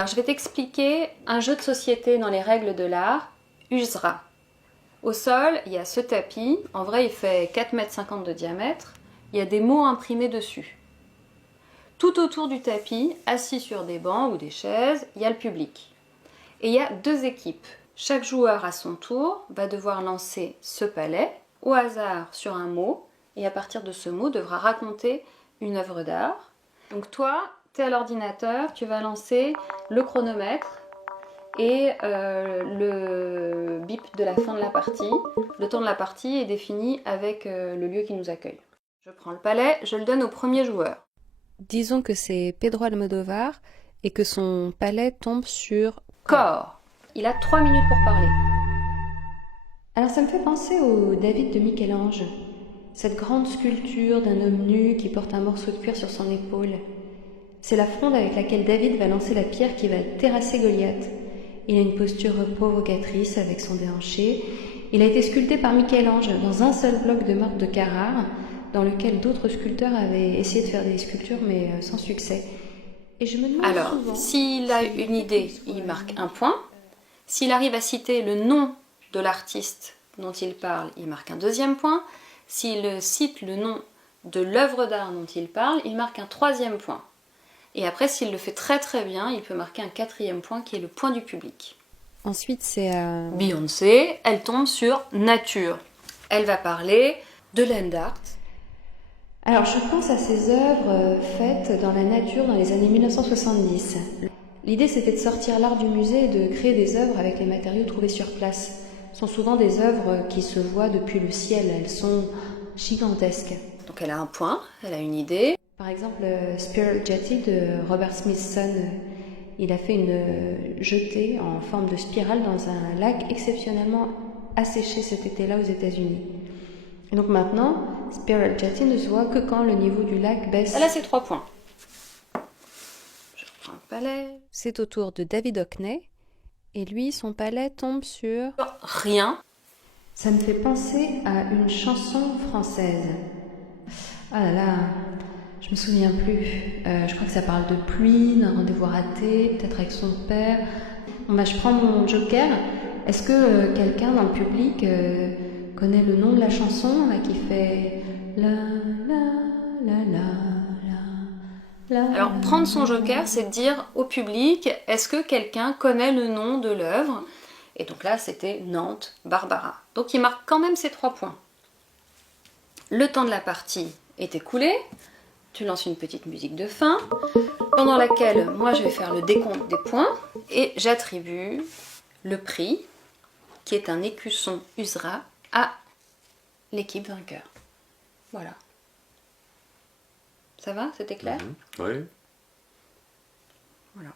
Alors je vais t'expliquer un jeu de société dans les règles de l'art, Usra. Au sol, il y a ce tapis, en vrai il fait 4,50 m de diamètre, il y a des mots imprimés dessus. Tout autour du tapis, assis sur des bancs ou des chaises, il y a le public. Et il y a deux équipes. Chaque joueur à son tour va devoir lancer ce palais au hasard sur un mot et à partir de ce mot devra raconter une œuvre d'art. Donc toi, tu es à l'ordinateur, tu vas lancer le chronomètre et le bip de la fin de la partie. Le temps de la partie est défini avec le lieu qui nous accueille. Je prends le palais, je le donne au premier joueur. Disons que c'est Pedro Almodovar et que son palais tombe sur corps. Il a 3 minutes pour parler. Alors ça me fait penser au David de Michel-Ange. Cette grande sculpture d'un homme nu qui porte un morceau de cuir sur son épaule. C'est la fronde avec laquelle David va lancer la pierre qui va terrasser Goliath. Il a une posture provocatrice avec son déhanché. Il a été sculpté par Michel-Ange dans un seul bloc de marbre de Carrare, dans lequel d'autres sculpteurs avaient essayé de faire des sculptures mais sans succès. Et je me demande alors, souvent, s'il a une idée, il marque un point. S'il arrive à citer le nom de l'artiste dont il parle, il marque un deuxième point. S'il cite le nom de l'œuvre d'art dont il parle, il marque un troisième point. Et après, s'il le fait très très bien, il peut marquer un quatrième point qui est le point du public. Ensuite, c'est Beyoncé, elle tombe sur nature. Elle va parler de land art. Alors, je pense à ces œuvres faites dans la nature dans les années 1970. L'idée, c'était de sortir l'art du musée et de créer des œuvres avec les matériaux trouvés sur place. Ce sont souvent des œuvres qui se voient depuis le ciel. Elles sont gigantesques. Donc, elle a un point, elle a une idée. Par exemple, Spiral Jetty de Robert Smithson. Il a fait une jetée en forme de spirale dans un lac exceptionnellement asséché cet été-là aux États-Unis. Et donc maintenant, Spiral Jetty ne se voit que quand le niveau du lac baisse. Là, c'est 3 points. Je reprends le palais. C'est au tour de David Hockney. Et lui, son palais tombe sur rien. Ça me fait penser à une chanson française. Ah là là, je me souviens plus. Je crois que ça parle de pluie, d'un rendez-vous raté, peut-être avec son père. Bon bah je prends mon joker. Est-ce que quelqu'un dans le public connaît le nom de la chanson là, qui fait la la la la la. Alors prendre son joker, c'est de dire au public, est-ce que quelqu'un connaît le nom de l'œuvre? Et donc là, c'était Nantes, Barbara. Donc il marque quand même ses 3 points. Le temps de la partie est écoulé. Tu lances une petite musique de fin, pendant laquelle moi je vais faire le décompte des points et j'attribue le prix, qui est un écusson Usra, à l'équipe vainqueur. Voilà. Ça va? C'était clair? Oui. Voilà.